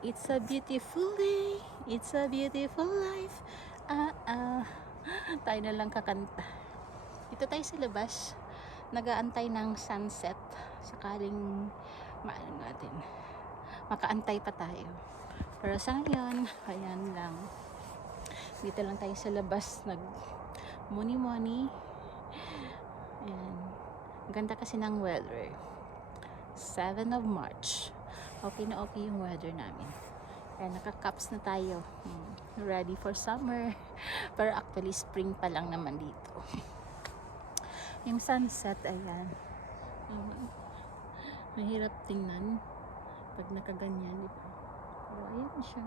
It's a beautiful day. It's a beautiful life. Tayo na lang kakanta. Dito tayo sa labas. Nagaantay ng sunset. Sakaling maano natin. Makaantay pa tayo. Pero sa ngayon, ayan lang. Dito lang tayo sa labas. Nag muni-muni. Ayan. Ganda kasi ng weather. 7 of March. Okay na okay yung weather namin. Kaya naka-caps na tayo. Ready for summer. Pero actually spring pa lang naman dito. Yung sunset, ayan. Mahirap tingnan pag nakaganyan, diba? Pero ayan siya.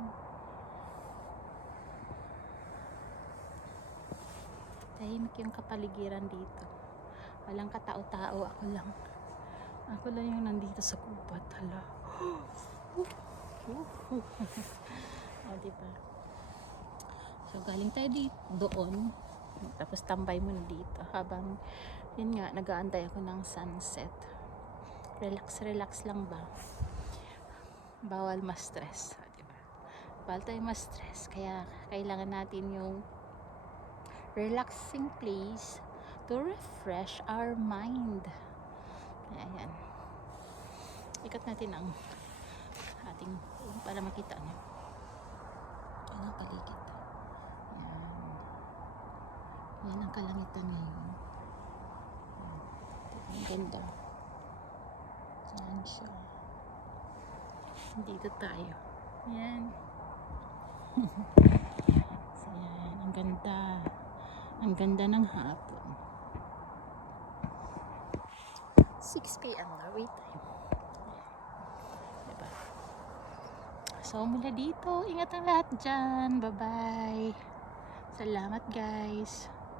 Tahimik yung kapaligiran dito. Walang katao-tao, ako lang. Ako lang yung nandito sa kubat. Hala. O, diba? So, galing tayo dito, doon. Tapos, tambay muna dito. Habang, yun nga, nag-aantay ako ng sunset. Relax lang ba? Bawal ma-stress. O, diba? Bawal tayo ma-stress. Kaya, kailangan natin yung relaxing place to refresh our mind. Ayan. Ikot natin ang ating para makita nyo. Yan ang paligid. Yan. Yan ang kalangitan ngayon. Ang ganda. Yan siya. Dito tayo. Yan. So, yan. Ang ganda. Ang ganda ng hapon. 6 p.m. na. Wait time. Diba? So, mula dito, ingat ang lahat dyan. Bye-bye. Salamat, guys.